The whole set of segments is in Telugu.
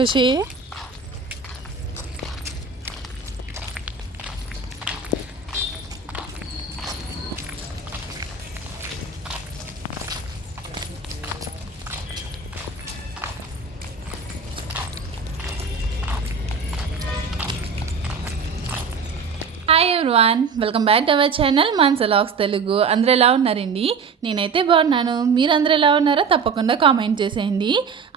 Kushi hi everyone, welcome back to our channel Manasa vlogs Telugu. అందరూ ఎలా ఉన్నారండి? నేనైతే బాగున్నాను. మీరు అందరూ ఎలా ఉన్నారో తప్పకుండా కామెంట్ చేసేయండి.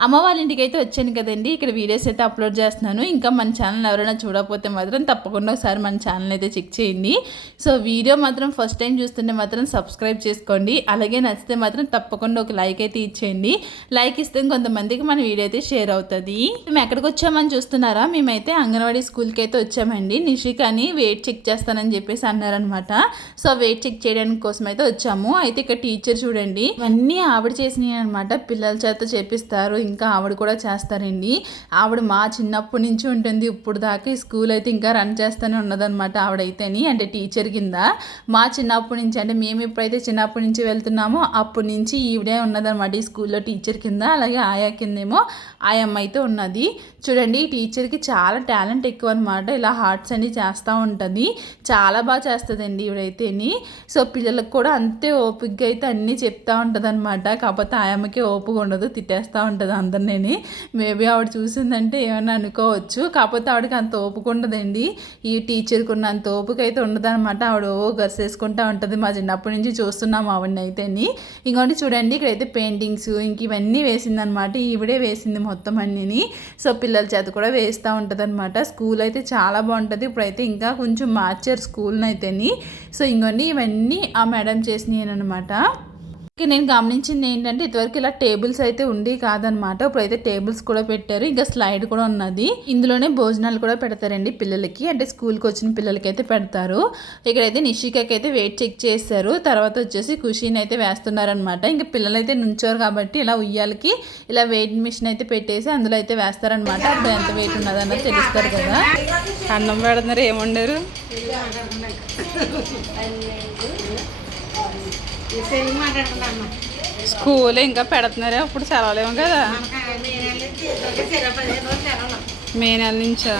అమ్మ వాళ్ళ ఇంటికి అయితే వచ్చాను కదండి, ఇక్కడ వీడియోస్ అయితే అప్లోడ్ చేస్తున్నాను. ఇంకా మన ఛానల్ ఎవరైనా చూడకపోతే మాత్రం తప్పకుండా ఒకసారి మన ఛానల్ అయితే చెక్ చేయండి. సో వీడియో మాత్రం ఫస్ట్ టైం చూస్తుంటే మాత్రం సబ్స్క్రైబ్ చేసుకోండి. అలాగే నచ్చితే మాత్రం తప్పకుండా ఒక లైక్ అయితే ఇచ్చేయండి. లైక్ ఇస్తే కొంతమందికి మన వీడియో అయితే షేర్ అవుతుంది. మేము ఎక్కడికి వచ్చామని చూస్తున్నారా? మేమైతే అంగన్వాడీ స్కూల్కి అయితే వచ్చామండి. నిషికాని వెయిట్ చెక్ చేస్తానని చెప్పేసి అన్నారనమాట. సో వెయిట్ చెక్ చేయడానికి కోసం అయితే వచ్చాము. అయితే ఇక్కడ టీచర్ చూడండి, ఇవన్నీ ఆవిడ చేసినాయి అనమాట. పిల్లల చేత చేపిస్తారు, ఇంకా ఆవిడ కూడా చేస్తారండి. ఆవిడ మా చిన్నప్పటి నుంచి ఉంటుంది ఇప్పుడు దాకా. ఈ స్కూల్ అయితే ఇంకా రన్ చేస్తూనే ఉన్నదనమాట ఆవిడైతేని, అంటే టీచర్ కింద. మా చిన్నప్పటి నుంచి, అంటే మేము ఎప్పుడైతే చిన్నప్పటి నుంచి వెళ్తున్నామో అప్పటి నుంచి ఈవిడే ఉన్నదనమాట ఈ స్కూల్లో టీచర్ కింద. అలాగే ఆయా కిందేమో ఆయమ్మ అయితే ఉన్నది. చూడండి, ఈ టీచర్కి చాలా టాలెంట్ ఎక్కువ అనమాట. ఇలా హార్ట్స్ అన్ని చేస్తూ ఉంటుంది, చాలా బాగా చేస్తుందండి ఈవిడైతేని. సో పిల్లలకు కూడా అంతే ఓపికగా అయితే అన్నీ చెప్తూ ఉంటుంది అనమాట. కాకపోతే ఆయమ్మకి ఓపిక ఉండదు, తిట్టేస్తూ ఉంటుంది అందరినీ. మేబీ ఆవిడ చూసిందంటే ఏమన్నా అనుకోవచ్చు, కాకపోతే ఆవిడకి అంత ఓపిక ఉండదండి. ఈ టీచర్కి ఉన్నంత ఓపిక అయితే ఉండదు అనమాట. ఆవిడ గరిసేసుకుంటూ ఉంటుంది. మా చిన్నప్పటి నుంచి చూస్తున్నాము ఆవిడని అయితేని. ఇంకోటి చూడండి, ఇక్కడైతే పెయింటింగ్స్ ఇంక ఇవన్నీ వేసిందనమాట. ఈవిడే వేసింది మొత్తం అన్నీని. సో పిల్లల చేత కూడా వేస్తూ ఉంటుంది అనమాట. స్కూల్ అయితే చాలా బాగుంటుంది. ఇప్పుడైతే ఇంకా కొంచెం మార్చారు స్కూల్ని అయితేని. సో ఇంకొన్ని ఇవన్నీ ఆ మేడం చేసినాయి అనమాట. ఇక నేను గమనించింది ఏంటంటే, ఇదివరకు ఇలా టేబుల్స్ అయితే ఉండి కాదనమాట. ఇప్పుడైతే టేబుల్స్ కూడా పెట్టారు, ఇంకా స్లైడ్ కూడా ఉన్నది. ఇందులోనే భోజనాలు కూడా పెడతారండి పిల్లలకి, అంటే స్కూల్కి వచ్చిన పిల్లలకి అయితే పెడతారు. ఇక్కడైతే నిషికాకి అయితే వెయిట్ చెక్ చేస్తారు. తర్వాత వచ్చేసి ఖుషీని అయితే వేస్తున్నారనమాట. ఇంకా పిల్లలు అయితే నుంచోరు కాబట్టి ఇలా ఉయ్యాలకి ఇలా వెయిట్ మిషన్ అయితే పెట్టేసి అందులో అయితే వేస్తారనమాట. అప్పుడు ఎంత వెయిట్ ఉన్నదన్నది తెలుస్తారు కదా. అన్నం పెడుతున్నారు, ఏముండరు. స్కూల్ ఇంకా పెడుతున్నారే, అప్పుడు సెలవులేమో కదా. మే నెల నుంచా?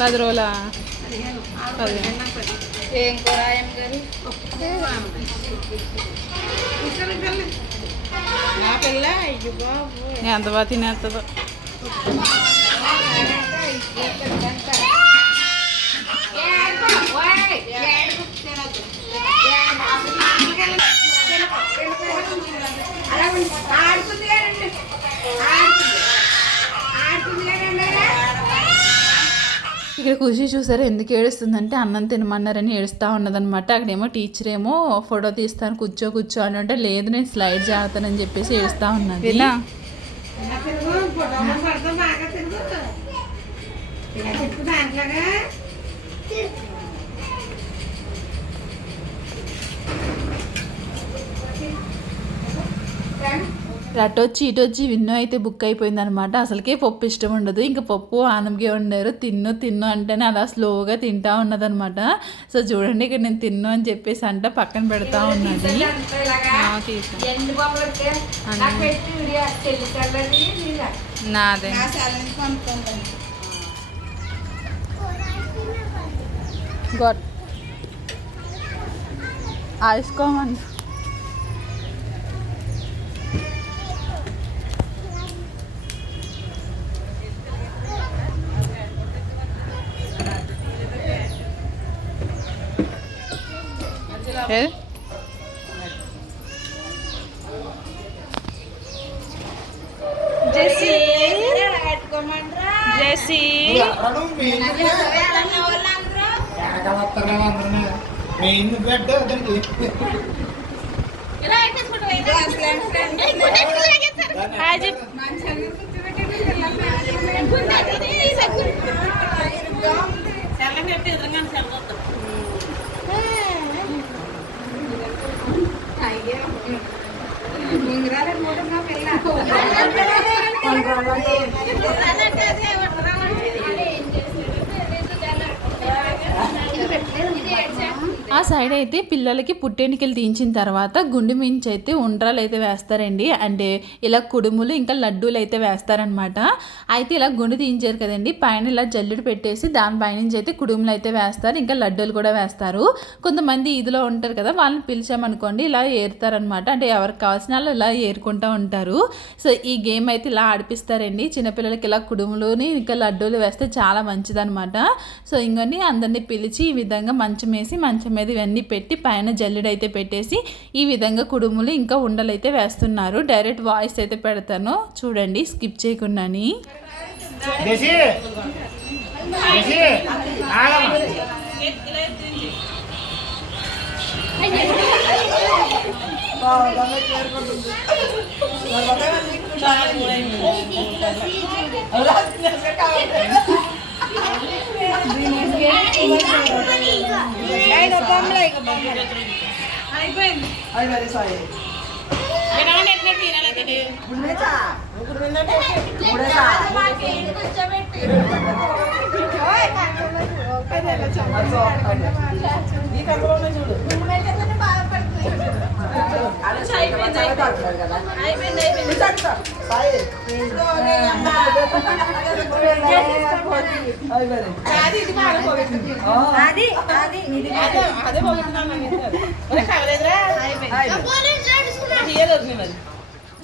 10 రోజులా? ఏం కూర ఎంత బాగా తినేస్తుందో. ఇక్కడ ఖుషి చూసారా ఎందుకు ఏడుస్తుందంటే, అన్నం తినమన్నారని ఏడుస్తూ ఉన్నదనమాట. అక్కడేమో టీచర్ ఏమో ఫోటో తీస్తాను కూర్చో అని అంటే, లేదు నేను స్లైడ్ చేస్తానని చెప్పేసి ఏడుస్తూ ఉన్నది. అటొచ్చి ఇటొచ్చి విన్నో అయితే బుక్ అయిపోయింది అనమాట. అసలుకే పప్పు ఇష్టం ఉండదు, ఇంకా పప్పు ఆనంగే వండారు. తిన్ను అంటేనే అలా స్లోగా తింటా ఉన్నదనమాట. సో చూడండి, ఇక్కడ నేను తిన్ను అని చెప్పేసి అంట పక్కన పెడతా ఉన్నది. నాదే గొట్ ఆడుకోమని. జెస్సీ ఆ సైడ్ అయితే పిల్లలకి పుట్టెనికలు తీయించిన తర్వాత గుండు మించి అయితే ఉండ్రాలు అయితే వేస్తారండి. అంటే ఇలా కుడుములు ఇంకా లడ్డూలు అయితే వేస్తారనమాట. అయితే ఇలా గుండు తీయించారు కదండి, పైన ఇలా జల్లుడు పెట్టేసి దానిపైనుంచి అయితే కుడుములు అయితే వేస్తారు, ఇంకా లడ్డూలు కూడా వేస్తారు. కొంతమంది ఇదిలో ఉంటారు కదా, వాళ్ళని పిలిచామనుకోండి ఇలా ఏరుతారనమాట. అంటే ఎవరికి కావాల్సిన వాళ్ళు ఇలా ఏరుకుంటూ ఉంటారు. సో ఈ గేమ్ అయితే ఇలా ఆడిపిస్తారండి చిన్నపిల్లలకి. ఇలా కుడుములుని ఇంకా లడ్డూలు వేస్తే చాలా మంచిదనమాట. సో ఇంకొన్ని అందరినీ పిలిచి ఈ విధంగా మంచం వేసి మంచం మీద ఇవన్నీ పెట్టి పైన జల్లెడ అయితే పెట్టేసి ఈ విధంగా కుడుములు ఇంకా ఉండలు అయితే వేస్తున్నారు. డైరెక్ట్ వాయిస్ అయితే పెడతాను చూడండి, స్కిప్ చేయకుండాని.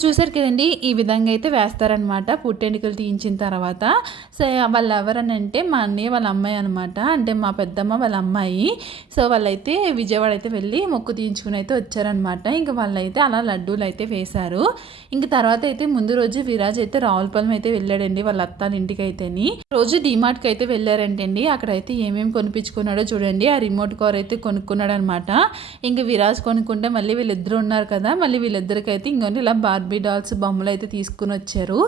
చూసారు కదండి, ఈ విధంగా అయితే వేస్తారనమాట పుట్టెంటుకలు తీయించిన తర్వాత. సో వాళ్ళు ఎవరనంటే మా అన్నయ్య వాళ్ళ అమ్మాయి అనమాట, అంటే మా పెద్దమ్మ వాళ్ళ అమ్మాయి. సో వాళ్ళైతే విజయవాడ అయితే వెళ్ళి మొక్కు తీయించుకుని అయితే వచ్చారనమాట. ఇంకా వాళ్ళైతే అలా లడ్డూలు అయితే వేశారు. ఇంక తర్వాత అయితే ముందు రోజు విరాజ్ అయితే రావులపాలెం అయితే వెళ్ళాడండి వాళ్ళ అత్తాల ఇంటికి అయితేని. రోజు డిమార్ట్కి అయితే వెళ్ళారంటండి. అక్కడైతే ఏమేమి కొనిపించుకున్నాడో చూడండి. ఆ రిమోట్ కార్ అయితే కొనుక్కున్నాడు అనమాట. ఇంకా విరాజ్ కొనుక్కుంటే మళ్ళీ వీళ్ళిద్దరు ఉన్నారు కదా, మళ్ళీ వీళ్ళిద్దరికి అయితే ఇంకొన్ని ఇలా బార్బీ డాల్స్ బొమ్మలు అయితే తీసుకుని వచ్చారు.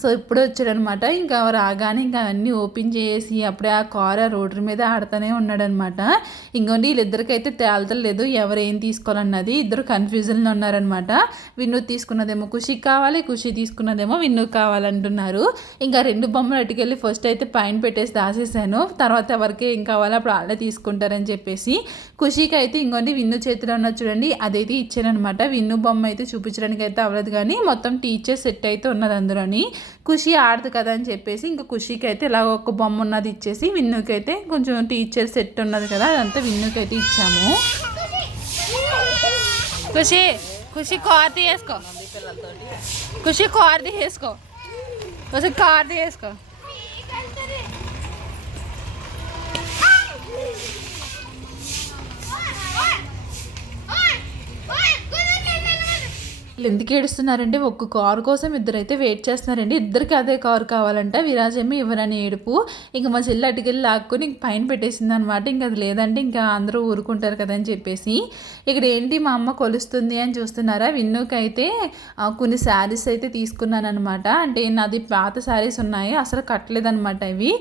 సో ఇప్పుడు వచ్చాడనమాట. ఇంకా రాగానే ఇంకా అన్నీ ఓపెన్ చేసి అప్పుడే ఆ కార్ ఆ రోడ్డు మీద ఆడుతూనే ఉన్నాడనమాట. ఇంకోండి వీళ్ళిద్దరికైతే తేల్తలేదు ఎవరు ఏం తీసుకోవాలన్నది. ఇద్దరు కన్ఫ్యూజన్లో ఉన్నారనమాట. విన్ను తీసుకున్నదేమో ఖుషికి కావాలి, ఖుషి తీసుకున్నదేమో విన్నుకి కావాలంటున్నారు. ఇంకా రెండు బొమ్మలు అటుకెళ్ళి ఫస్ట్ అయితే పైన పెట్టేసి దాసేసాను. తర్వాత ఎవరికి ఏం కావాలో అప్పుడు వాళ్ళే తీసుకుంటారని చెప్పేసి ఖుషికి అయితే ఇంకోండి విన్ను చేతిలో ఉన్న చూడండి అదైతే ఇచ్చానమాట. విన్ను బొమ్మ అయితే చూపించడానికి అయితే అవ్వలేదు, కానీ మొత్తం టీచర్ సెట్ అయితే ఉన్నది అందులోని. ఖుషి ఆడదు కదా అని చెప్పేసి ఇంకా ఖుషికి అయితే ఇలా ఒక బొమ్మ ఉన్నది ఇచ్చేసి విన్నుకి అయితే కొంచెం టీచర్ సెట్ ఉన్నది కదా అదంతా విన్నుకి అయితే ఇచ్చాము. ఖుషి ఖుషి కార్ తీసుకో, ఖుషి కార్ తీసుకో, ఖుషి కార్ తీసుకో. ఎందుకు ఏడుస్తున్నారంటే ఒక్క కారు కోసం ఇద్దరైతే వెయిట్ చేస్తున్నారండి. ఇద్దరికి అదే కారు కావాలంట. విరాజ్ ఏమో ఇవ్వరని ఏడుపు. ఇంకా మా చెల్లి అటుకెళ్ళి లాక్కుని ఇంక పైన పెట్టేసింది అనమాట. ఇంకా అది లేదంటే ఇంకా అందరూ ఊరుకుంటారు కదా అని చెప్పేసి. ఇక్కడ ఏంటి మా అమ్మ కొలుస్తుంది అని చూస్తున్నారా. విన్నుకి అయితే కొన్ని శారీస్ అయితే తీసుకున్నాను అనమాట. అంటే నాది పాత శారీస్ ఉన్నాయి, అసలు కట్టలేదనమాట ఇవి.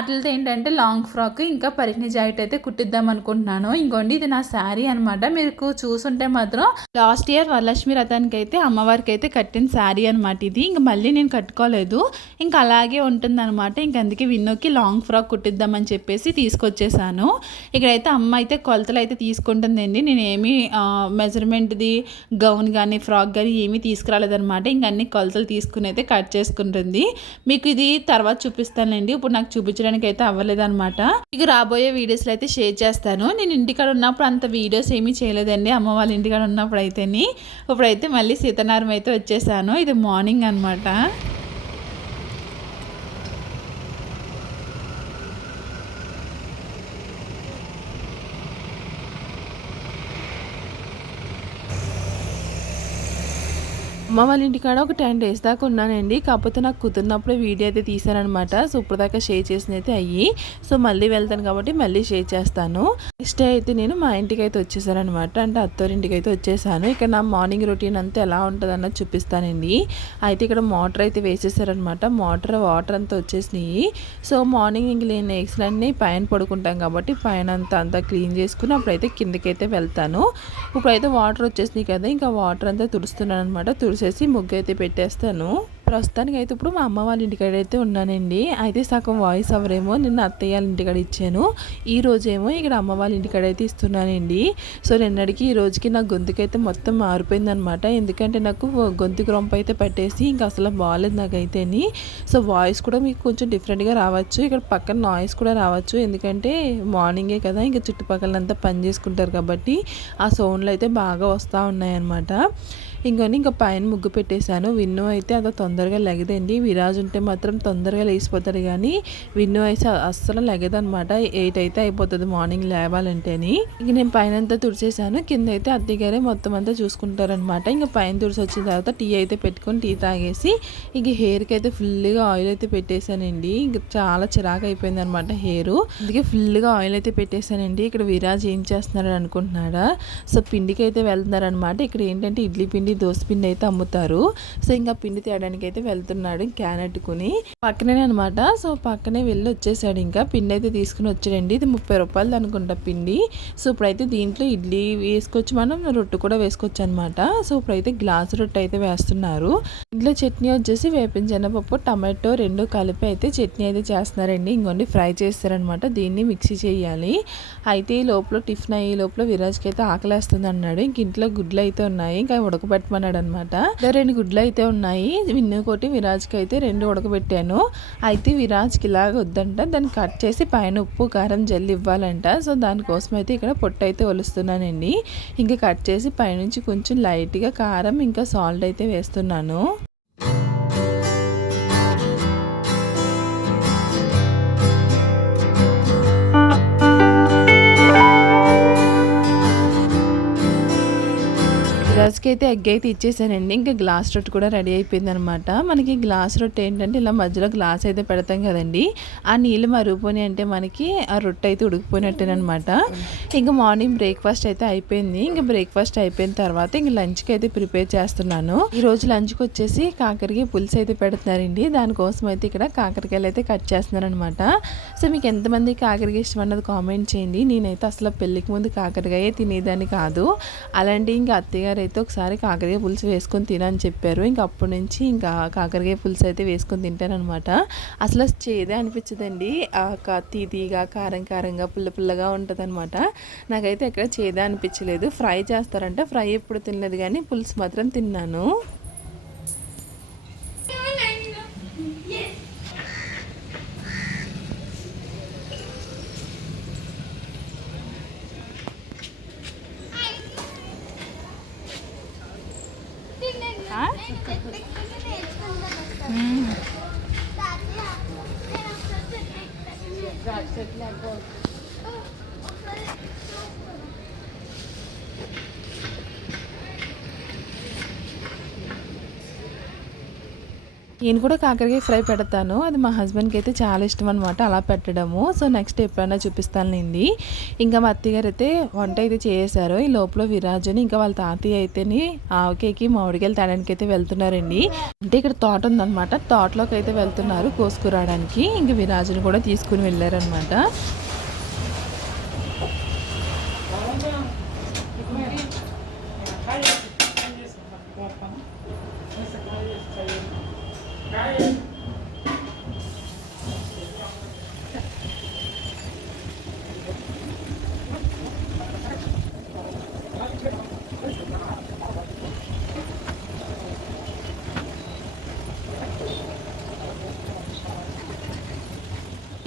అట్లయితే ఏంటంటే లాంగ్ ఫ్రాక్ ఇంకా పరిజ్ఞ జాకెట్ అయితే కుట్టిద్దాం అనుకుంటున్నాను. ఇంకోండి ఇది నా శారీ అనమాట. మీకు చూసుంటే మాత్రం లాస్ట్ ఇయర్ వరలక్ష్మి రథానికి అయితే అమ్మవారికి అయితే కట్టిన శారీ అనమాట ఇది. ఇంక మళ్ళీ నేను కట్టుకోలేదు, ఇంకా అలాగే ఉంటుందన్నమాట. ఇంక అందుకే విన్నోకి లాంగ్ ఫ్రాక్ కుట్టిద్దామని చెప్పేసి తీసుకొచ్చేసాను. ఇక్కడైతే అమ్మ అయితే కొలతలు అయితే తీసుకుంటుందండి. నేను ఏమీ మెజర్మెంట్ది గౌన్ కానీ ఫ్రాక్ కానీ ఏమీ తీసుకురాలేదనమాట. ఇంక అన్ని కొలతలు తీసుకుని అయితే కట్ చేసుకుంటుంది. మీకు ఇది తర్వాత చూపిస్తానండి, ఇప్పుడు నాకు చూపించడానికి అయితే అవ్వలేదన్నమాట. ఇక రాబోయే వీడియోస్లో అయితే షేర్ చేస్తాను. నేను ఇంటికాడ ఉన్నప్పుడు అంత వీడియోస్ ఏమీ చేయలేదండి, అమ్మ వాళ్ళ ఇంటికాడ ఉన్నప్పుడు అయితేని. ఇప్పుడైతే మళ్ళీ సీతనారం అయితే వచ్చేసాను. ఇది మార్నింగ్ అనమాట. అమ్మ వాళ్ళ ఇంటికాడ ఒక 10 days దాకా ఉన్నానండి. కాకపోతే నాకు కుదిరినప్పుడే వీడియో అయితే తీసానమాట. సో ఇప్పుడు దాకా షేర్ చేసిన అయితే అయ్యి. సో మళ్ళీ వెళ్తాను కాబట్టి మళ్ళీ షేర్ చేస్తాను. నెక్స్ట్ డే అయితే నేను మా ఇంటికి అయితే వచ్చేసానమాట. అంటే అత్తోరింటికి అయితే వచ్చేసాను. ఇక్కడ నా మార్నింగ్ రొటీన్ అంతా ఎలా ఉంటుంది అన్నది చూపిస్తానండి. అయితే ఇక్కడ మోటార్ అయితే వేసేసారనమాట. మోటార్ వాటర్ అంతా వచ్చేసినాయి. సో మార్నింగ్ ఇంక నేను ఎగ్స్లన్నీ పైన పడుకుంటాం కాబట్టి పైన అంతా క్లీన్ చేసుకుని అప్పుడైతే కిందకైతే వెళ్తాను. ఇప్పుడైతే వాటర్ వచ్చేసినాయి కదా, ఇంకా వాటర్ అంతా తుడుస్తున్నాను అనమాట. తుడిసేసి ముగ్గు అయితే పెట్టేస్తాను. ప్రస్తుతానికి అయితే ఇప్పుడు మా అమ్మ వాళ్ళ ఇంటికాడైతే ఉన్నానండి. అయితే సగం వాయిస్ ఓవరేమో నిన్న అత్తయ్య వాళ్ళ ఇంటికాడ ఇచ్చాను. ఈ రోజేమో ఇక్కడ అమ్మ వాళ్ళ ఇంటికాడైతే ఇస్తున్నానండి. సో నిన్నటికి ఈ రోజుకి నా గొంతుకైతే మొత్తం మారిపోయిందనమాట. ఎందుకంటే నాకు గొంతుకు రొంప అయితే పట్టేసి ఇంకా అసలు బాగాలేదు నాకైతేని. సో వాయిస్ కూడా మీకు కొంచెం డిఫరెంట్గా రావచ్చు. ఇక్కడ పక్కన నాయిస్ కూడా రావచ్చు. ఎందుకంటే మార్నింగే కదా, ఇంకా చుట్టుపక్కలంతా పని చేసుకుంటారు కాబట్టి ఆ సౌండ్లు అయితే బాగా వస్తూ ఉన్నాయన్నమాట. ఇంకా పైన ముగ్గు పెట్టేశాను. విన్ను అయితే అంత తొందరగా లెగదండి. విరాజ్ ఉంటే మాత్రం తొందరగా లేచిపోతాడు, కానీ విన్ను అయితే అస్సలు లెగదనమాట. 8 అయితే అయిపోతుంది మార్నింగ్ లేవాలంటేని. ఇంక నేను పైన అంతా తుడిచేసాను. కింద అయితే అత్తగారే మొత్తం అంతా చూసుకుంటారనమాట. ఇంకా పైన తుడిచి వచ్చిన తర్వాత టీ అయితే పెట్టుకొని టీ తాగేసి ఇంక హెయిర్కి అయితే ఫుల్గా ఆయిల్ అయితే పెట్టేశానండి. ఇంక చాలా చిరాకు అయిపోయింది అనమాట హెయిర్. అందుకే ఫుల్గా ఆయిల్ అయితే పెట్టేశానండి. ఇక్కడ విరాజ్ ఏం చేస్తున్నాడు అనుకుంటున్నాడా? సో పిండికి అయితే వెళ్తున్నారనమాట. ఇక్కడ ఏంటంటే ఇడ్లీ పిండి, దోశ పిండి అయితే అమ్ముతారు. సో ఇంకా పిండి తేయడానికి అయితే వెళ్తున్నాడు క్యాన్ అట్టుకుని. పక్కనే అనమాట. సో పక్కనే వెళ్ళి వచ్చేసాడు. ఇంకా పిండి అయితే తీసుకుని వచ్చాడండి. ఇది 30 రూపాయలు అనుకుంటా పిండి. సో ఇప్పుడైతే దీంట్లో ఇడ్లీ వేసుకోవచ్చు, మనం రొట్టె కూడా వేసుకోవచ్చు అనమాట. సో ఇప్పుడైతే గ్లాస్ రొట్టె అయితే వేస్తున్నారు. ఇంట్లో చట్నీ వచ్చేసి వేపిన శనగపప్పు, టమాటో 2 కలిపి అయితే చట్నీ అయితే చేస్తున్నారండి. ఇంకొండి ఫ్రై చేస్తారనమాట. దీన్ని మిక్సీ చేయాలి. అయితే ఈ లోపల టిఫిన్ అయ్యే లోపల విరాజ్కి అయితే ఆకలేస్తుంది అన్నాడు. ఇంక ఇంట్లో గుడ్లు అయితే ఉన్నాయి, ఇంకా ఉడకబెట్టమన్నాడు అనమాట. 2 గుడ్లు అయితే ఉన్నాయి. విన్నుకోటి విరాజ్కి అయితే 2 ఉడకబెట్టాను. అయితే విరాజ్కి ఇలాగ వద్దంట, దాన్ని కట్ చేసి పైన ఉప్పు కారం జల్లి ఇవ్వాలంట. సో దానికోసం అయితే ఇక్కడ పొట్టు అయితే ఒలుస్తున్నానండి. ఇంకా కట్ చేసి పైనుంచి కొంచెం లైట్గా కారం ఇంకా సాల్ట్ అయితే వేస్తున్నాను. విరాజ్కి అయితే ఎగ్ అయితే ఇచ్చేసానండి. ఇంకా గ్లాస్ రొట్టె కూడా రెడీ అయిపోయింది అనమాట. మనకి గ్లాస్ రొట్టె ఏంటంటే ఇలా మధ్యలో గ్లాస్ అయితే పెడతాం కదండి, ఆ నీళ్ళు మరుగుపోయి అంటే మనకి ఆ రొట్టె అయితే ఉడికిపోయినట్టేనమాట. ఇంకా మార్నింగ్ బ్రేక్ఫాస్ట్ అయితే అయిపోయింది. ఇంకా బ్రేక్ఫాస్ట్ అయిపోయిన తర్వాత ఇంక లంచ్కి అయితే ప్రిపేర్ చేస్తున్నాను. ఈ రోజు లంచ్కి వచ్చేసి కాకరకాయ పులుసు అయితే పెడుతున్నారండి. దానికోసం అయితే ఇక్కడ కాకరకాయలు అయితే కట్ చేస్తున్నారు అనమాట. సో మీకు ఎంతమంది కాకరకాయ ఇష్టం అన్నది కామెంట్ చేయండి. నేనైతే అసలు పెళ్ళికి ముందు కాకరకాయ తినేదాన్ని కాదు. అలాంటి ఇంకా అత్తగారు అయితే ఒకసారి కాకరకాయ పులుసు వేసుకొని తినని చెప్పారు. ఇంకా అప్పటి నుంచి ఇంకా కాకరకాయ పులుసు అయితే వేసుకొని తింటానమాట. అసలు చేదే అనిపించదండి. తీగా కారం కారంగా పుల్ల పుల్లగా ఉంటుంది అనమాట. నాకైతే ఎక్కడ చేదే అనిపించలేదు. ఫ్రై చేస్తారంటే ఫ్రై ఎప్పుడు తినలేదు, కానీ పులుసు మాత్రం తిన్నాను. నేను కూడా కాకరకాయ ఫ్రై పెడతాను. అది మా హస్బెండ్కి అయితే చాలా ఇష్టం అనమాట అలా పెట్టడము. సో నెక్స్ట్ ఎప్పుడైనా చూపిస్తానులేండి. ఇంకా మా అత్తగారు అయితే వంట అయితే చేశారు. ఈ లోపల విరాజుని ఇంకా వాళ్ళ తాతయ్య అయితేని ఆవకాయకి మామిడికాయలు తేడానికి అయితే వెళ్తున్నారండి. అంటే ఇక్కడ తోట ఉందన్నమాట, తోటలోకి అయితే వెళ్తున్నారు కోసుకురావడానికి. ఇంక విరాజుని కూడా తీసుకుని వెళ్ళారనమాట.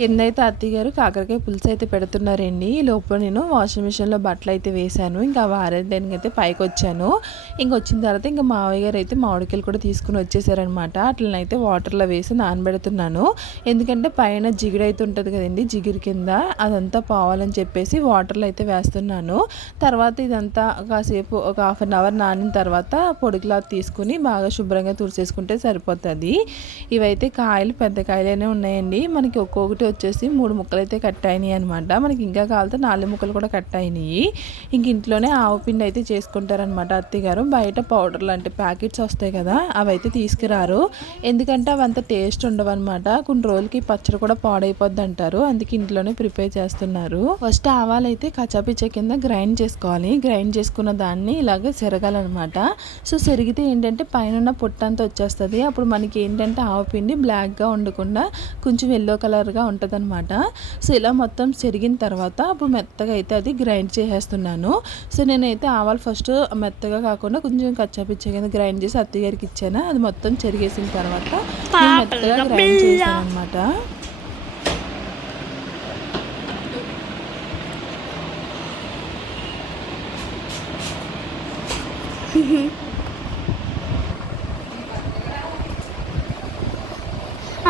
కిందైతే అత్తగారు కాకరకాయ పులుసు అయితే పెడుతున్నారండి. ఈ లోపల నేను వాషింగ్ మిషన్లో బట్టలు అయితే వేశాను. ఇంకా ఆరేదానికి అయితే పైకి వచ్చాను. ఇంక వచ్చిన తర్వాత ఇంకా మావయ్య గారు అయితే మామిడికాయలు కూడా తీసుకుని వచ్చేసారనమాట. అట్లనైతే వాటర్లో వేసి నానబెడుతున్నాను. ఎందుకంటే పైన జిగురు అయితే ఉంటుంది కదండి, జిగురు కింద అదంతా పోవాలని చెప్పేసి వాటర్లో అయితే వేస్తున్నాను. తర్వాత ఇదంతా కాసేపు ఒక 1/2 అవర్ నానిన తర్వాత పొడి క్లాత్ తీసుకుని బాగా శుభ్రంగా తుడిచేసుకుంటే సరిపోతుంది. ఇవైతే కాయలు పెద్ద కాయలనే ఉన్నాయండి. మనకి ఒక్కొక్కటి వచ్చేసి 3 ముక్కలు అయితే కట్ అయినాయి అనమాట. మనకి ఇంకా కావాలంటే 4 ముక్కలు కూడా కట్ అయినాయి. ఇంక ఇంట్లోనే ఆవు పిండి అయితే చేసుకుంటారనమాట అత్తయ్య గారు. బయట పౌడర్లు అంటే ప్యాకెట్స్ వస్తాయి కదా, అవి అయితే తీసుకురారు. ఎందుకంటే అవి అంత టేస్ట్ ఉండవు అనమాట. కొన్ని రోజులకి పచ్చడి కూడా పాడైపోద్ది అంటారు. అందుకే ఇంట్లోనే ప్రిపేర్ చేస్తున్నారు. ఫస్ట్ ఆవాలు అయితే కచ్చాపిచ్చా కింద గ్రైండ్ చేసుకోవాలి. గ్రైండ్ చేసుకున్న దాన్ని ఇలాగ సెరగాలన్నమాట. సో సెరిగితే ఏంటంటే పైన పొట్టు అంతా వచ్చేస్తుంది. అప్పుడు మనకి ఏంటంటే ఆవు పిండి బ్లాక్గా ఉండకుండా కొంచెం ఎల్లో కలర్గా ఉంటుంది అనమాట. సో ఇలా మొత్తం చెరిగిన తర్వాత అప్పుడు మెత్తగా అయితే అది గ్రైండ్ చేసేస్తున్నాను. సో నేనైతే ఆవాలు ఫస్ట్ మెత్తగా కాకుండా కొంచెం కచ్చాపిచ్చా కింద గ్రైండ్ చేసి అత్తయ్య గారికి ఇచ్చాను. అది మొత్తం చెరిగేసిన తర్వాత నేను మెత్తగా గ్రైండ్ చేశాను అనమాట.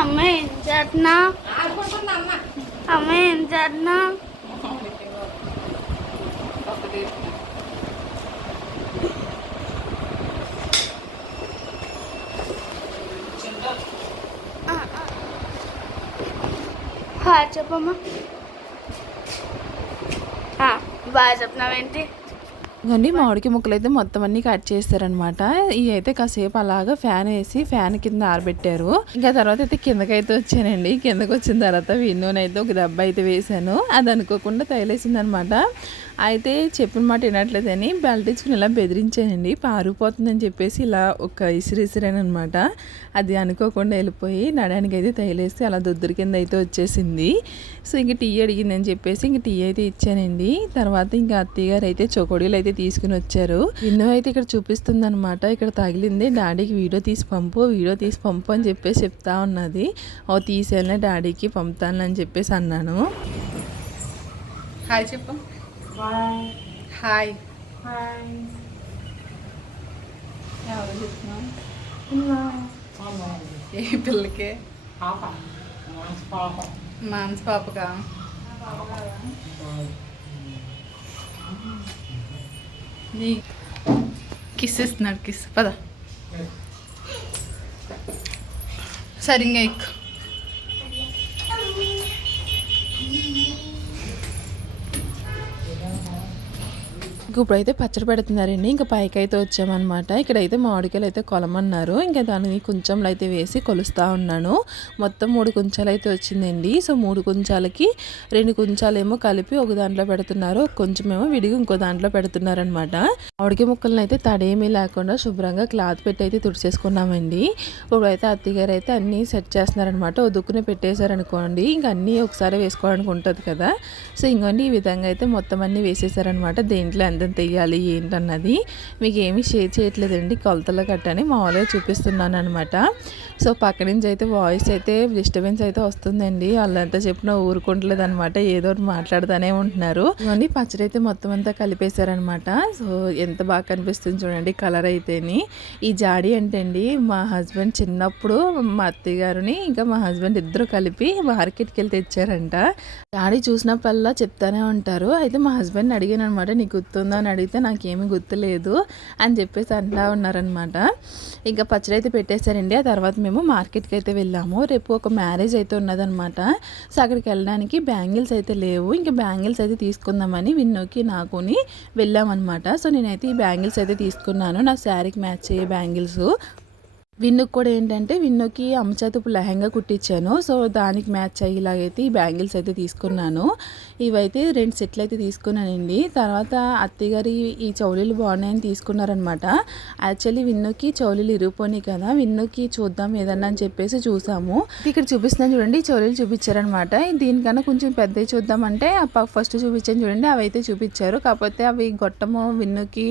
అమ్మ ఏం చేస్తున్నా? అమ్మ ఏం చేస్తున్నా? చెప్పమ్మా. బాగా చెప్పినావేంటి? ఇవన్నీ మామిడికాయ ముక్కలు అయితే మొత్తం అన్నీ కట్ చేస్తారనమాట. ఇవి అయితే కాసేపు అలాగా ఫ్యాన్ వేసి ఫ్యాన్ కింద ఆరబెట్టారు. ఇంకా తర్వాత అయితే కిందకైతే వచ్చానండి. కిందకి వచ్చిన తర్వాత విన్నోనైతే ఒక దెబ్బ అయితే వేసాను. అది అనుకోకుండా తగిలేసింది అనమాట. అయితే చెప్పిన మాట వినట్లేదని బెల్ట్ ఇచ్చుకుని ఇలా బెదిరించానండి. పారిపోతుందని చెప్పేసి ఇలా ఒక ఇసిరిసిరాను అనమాట. అది అనుకోకుండా వెళ్ళిపోయి నడానికి అయితే తగిలేసి అలా దొద్దురి కింద అయితే వచ్చేసింది. సో ఇంక టీ అడిగిందని చెప్పేసి ఇంక టీ అయితే ఇచ్చానండి. తర్వాత ఇంకా అత్తయ్య గారు అయితే చకోడీలు అయితే తీసుకుని వచ్చారు. విన్నో అయితే ఇక్కడ చూపిస్తుంది అనమాట. ఇక్కడ తగిలింది, డాడీకి వీడియో తీసి పంపు అని చెప్పేసి చెప్తా ఉన్నది. ఓ తీసేయాలనే డాడీకి పంపుతాను అని చెప్పేసి అన్నాను. హాయ్ చెప్పు. హాయ్. ఏ పిల్లకి? మాన్స్ పాపకా? నీ కిస్ ఇస్తున్నాడు. కిస్ పద సరిగ్గా ఎక్కు. ఇప్పుడైతే పచ్చడి పెడుతున్నారండి. ఇంకా పైకి అయితే వచ్చామన్నమాట. ఇక్కడైతే మామిడికాయలు అయితే కొలమన్నారు. ఇంకా దాన్ని కొంచెంలో అయితే వేసి కొలుస్తూ ఉన్నాను. మొత్తం 3 కుంచాలు అయితే వచ్చిందండి. సో 3 కుంచాలకి 2 కుంచాలేమో కలిపి ఒక దాంట్లో పెడుతున్నారు, కొంచెమేమో విడిగి ఇంకో దాంట్లో పెడుతున్నారనమాట. మామిడికాయ ముక్కలను అయితే తడేమీ లేకుండా శుభ్రంగా క్లాత్ పెట్టి అయితే తుడిచేసుకున్నామండి. ఇప్పుడైతే అత్తయ్య గారు అయితే అన్నీ సెట్ చేస్తున్నారనమాట. ఒదుక్కునే పెట్టేశారనుకోండి, ఇంకా అన్నీ ఒకసారి వేసుకోవడానికి ఉంటుంది కదా. సో ఇంకోండి ఈ విధంగా అయితే మొత్తం అన్నీ వేసేసారనమాట. దేంట్లో ఎంత తెయ్యాలి ఏంటన్నది మీకు ఏమీ షేర్ చేయట్లేదండి. కొలతల కట్టని మామూలుగా చూపిస్తున్నాను అనమాట. సో పక్క నుంచి అయితే వాయిస్ అయితే డిస్టర్బెన్స్ అయితే వస్తుందండి. వాళ్ళంతా చెప్పినా ఊరుకుంటలేదు అనమాట. ఏదో ఒకటి మాట్లాడుతూనే ఉంటున్నారు. ఇవన్నీ పచ్చడి అయితే మొత్తం అంతా కలిపేశారనమాట. సో ఎంత బాగా కనిపిస్తుంది చూడండి కలర్ అయితేని. ఈ జాడీ అంటే అండి మా హస్బెండ్ చిన్నప్పుడు మా అత్తయ్య గారిని ఇంకా మా హస్బెండ్ ఇద్దరు కలిపి మార్కెట్కి వెళ్ళి తెచ్చారంట. జాడీ చూసినప్పుడల్లా చెప్తానే ఉంటారు. అయితే మా హస్బెండ్ని అడిగాను అనమాట, నీకు గుర్తుందా అని అడిగితే నాకేమీ గుర్తులేదు అని చెప్పేసి అంటా ఉన్నారనమాట. ఇంకా పచ్చడి అయితే పెట్టేశారండి. ఆ తర్వాత మేము మార్కెట్కి అయితే వెళ్ళాము. రేపు ఒక మ్యారేజ్ అయితే ఉన్నదనమాట. సో అక్కడికి వెళ్ళడానికి బ్యాంగిల్స్ అయితే లేవు. ఇంకా బ్యాంగిల్స్ అయితే తీసుకుందామని విన్నోకి నాకుని వెళ్ళామన్నమాట. సో నేనైతే ఈ బ్యాంగిల్స్ అయితే తీసుకున్నాను. నా శారీకి మ్యాచ్ అయ్యే బ్యాంగిల్స్. విన్నుకి కూడా ఏంటంటే విన్నుకి అమ్మచేతపు లెహంగా కుట్టించాను. సో దానికి మ్యాచ్ అయ్యేలాగైతే ఈ బ్యాంగిల్స్ అయితే తీసుకున్నాను. ఇవైతే 2 సెట్లు అయితే తీసుకున్నానండి. తర్వాత అత్తయ్య గారి ఈ చౌలీలు బాగున్నాయని తీసుకున్నారనమాట. యాక్చువల్లీ విన్నుకి చౌలీలు ఇరిగిపోయినాయి కదా, విన్నుకి చూద్దాం ఏదన్నా అని చెప్పేసి చూసాము. ఇక్కడ చూపిస్తున్నాను చూడండి, చౌలీలు చూపించారనమాట. దీనికన్నా కొంచెం పెద్దవి చూద్దామంటే ఫస్ట్ చూపించాను చూడండి, అవి అయితే చూపించారు. కాకపోతే అవి గొట్టము విన్నుకి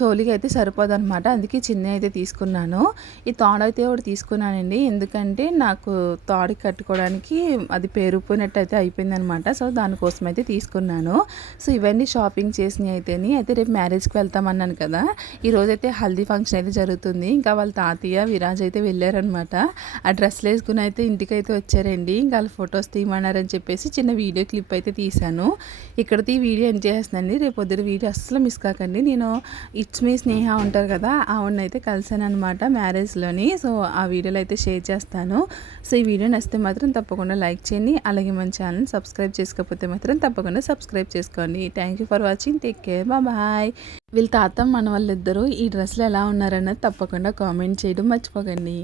చౌలీకి అయితే సరిపోదనమాట. అందుకే చిన్న అయితే తీసుకున్నాను. ఈ తాడు అయితే ఒకటి తీసుకున్నానండి. ఎందుకంటే నాకు తాడు కట్టుకోవడానికి అది పేరుపోయినట్టు అయితే అయిపోయింది అనమాట. సో దాని తన కోసం అయితే తీసుకున్నాను. సో ఇవన్నీ షాపింగ్ చేసినవి అయితే రేపు మ్యారేజ్కి వెళ్తామన్నాను కదా, ఈరోజైతే హల్దీ ఫంక్షన్ అయితే జరుగుతుంది. ఇంకా వాళ్ళ తాతయ్య విరాజ్ అయితే వెళ్ళారనమాట. ఆ డ్రెస్లు వేసుకుని అయితే ఇంటికైతే వచ్చారండి. ఇంకా వాళ్ళ ఫొటోస్ తీయమన్నారని చెప్పేసి చిన్న వీడియో క్లిప్ అయితే తీశాను. ఇక్కడితో ఈ వీడియో ఎండ్ చేస్తున్నాను. రేపు పొద్దున వీడియో అస్సలు మిస్ కాకండి. నేను ఇట్స్ మీ స్నేహ ఉంటారు కదా, ఆవిడనైతే కలిసాను అనమాట మ్యారేజ్లోని. సో ఆ వీడియోలో అయితే షేర్ చేస్తాను. సో ఈ వీడియో నచ్చితే మాత్రం తప్పకుండా లైక్ చేయండి. అలాగే మన ఛానల్ సబ్స్క్రైబ్ చేసుకోకపోతే మాత్రం తప్పకుండా సబ్స్క్రైబ్ చేసుకోండి. Thank you for watching. Take care. Bye. వీళ్ళ తాత మన వాళ్ళిద్దరూ ఈ డ్రెస్లో ఎలా ఉన్నారన్నది తప్పకుండా కామెంట్ చేయడం మర్చిపోకండి.